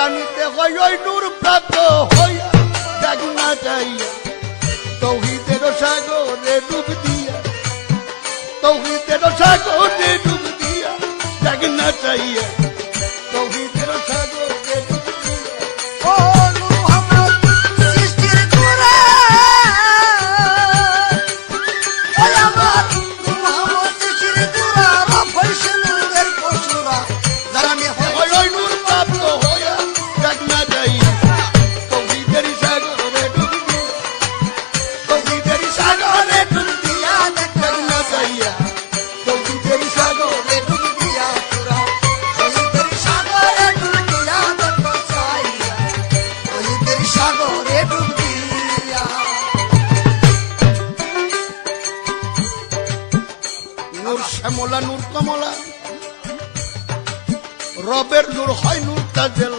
জানিতে হয় ওই নূর প্রাপ্ত হইয়া দেখ না চাইয়া তৌহিদের সাগরে ডুব দিয়া তৌহিদের সাগরে ডুব দিয়া দেখ না চাইয়া তৌহিদের সাগরে ডুব দিয়া ও নূর মোহাম্মদ সৃষ্টির গোড়া ওই আমার নূর মোহাম্মদ সৃষ্টির গোড়া রফাইছে নূরের পশুরা যারা আমি ওই নূর প্রাপ্ত হইয়া দেখ না চাইয়া তৌহিদের সাগরে ডুব দিয়া তৌহিদের সাগরে ডুব দিয়া দেখ না চাইয়া তৌহিদের সাগরে ডুব দিয়া তোরা শহীদের সাগরে ডুব দিয়া দেখো চাইয়া শহীদের সাগরে ডুব দিয়া নূর শ্যামলা নূর কমলা রবের নূর হয়